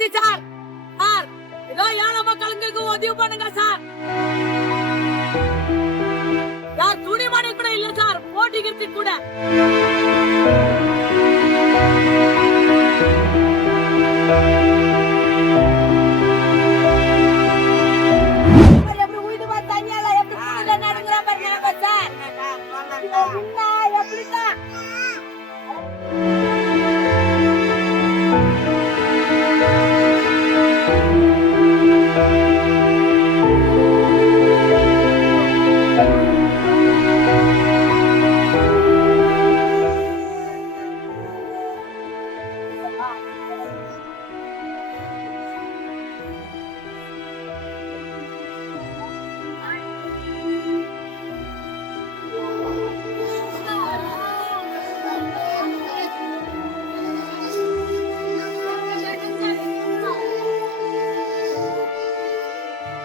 கித்தி sir sir ஏதோ ஏழை மக்களுக்கு உதவி பண்ணுங்க சார். சார் துணிமணி கூட இல்ல சார், போட்டிக்கு கூட.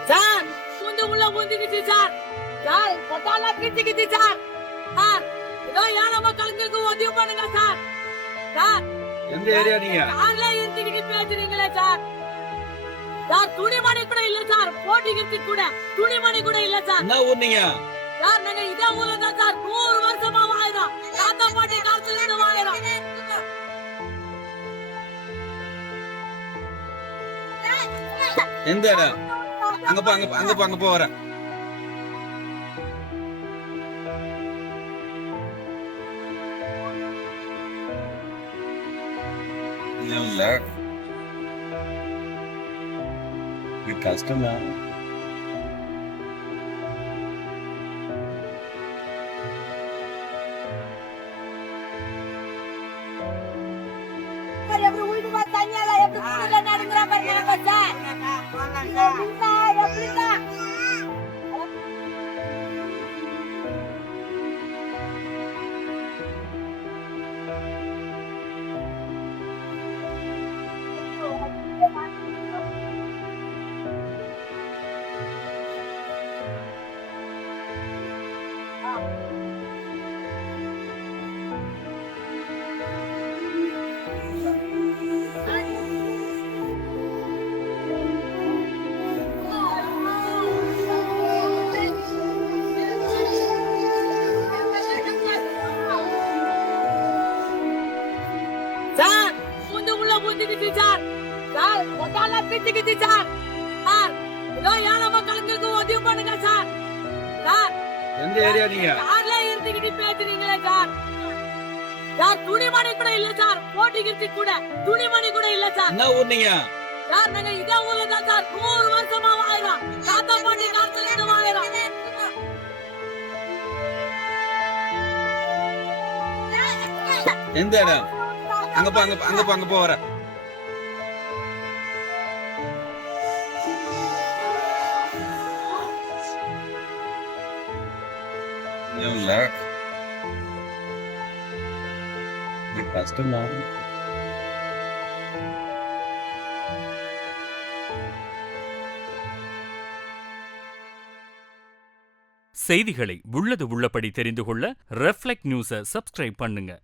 சார் முந்து உள்ள முந்திக்கிச்சு சார். சார் பட்டாளா கித்தி சார். சார் ஏதோ ஏழை மக்களுக்கு உதவி பண்ணுங்க சார். சார் எந்த ஏரியா நீங்க? காலைல இருந்துக்கிட்டு பேசுறீங்களே சார். சார் துணிமணி கூட இல்ல சார், போட்டிக்கு கூட துணிமணி கூட இல்ல சார். என்ன ஊர் நீங்க? சார் நாங்க இதே ஊர்ல தான் சார் 100 வருஷமா வாழ்றோம். தாத்தா பாட்டி காலத்துல இருந்து வாழ்றோம். எந்த இடம்? அங்க போ வரேன். இல்ல இது கஷ்டம் தான். சார் முந்து உள்ள முந்திக்கிச்சு சார். சார் பட்டாளா கித்தி சார். சார் ஏதோ ஏழை மக்களுக்கு உதவி பண்ணுங்க சார். சார் எந்த ஏரியா நீங்க? காலைல இருந்துக்கிட்டு பேசுறீங்களே சார். சார் துணிமணி கூட இல்ல சார், போட்டிக்கு கூட துணிமணி கூட இல்ல சார். என்ன ஊர் நீங்க? சார் நாங்க இதே ஊர்ல தான் சார் 100 வருஷமா வாழ்றோம். தாத்தா பாட்டி காலத்துல இருந்து வாழ்றோம். எந்த இடம்? அங்க போ வரேன். இல்ல இது கஷ்டம் தான். செய்திகளை உள்ளது உள்ளபடி தெரிந்து கொள்ள ரெஃப்ளெக்ட் நியூஸை சப்ஸ்கிரைப் பண்ணுங்க.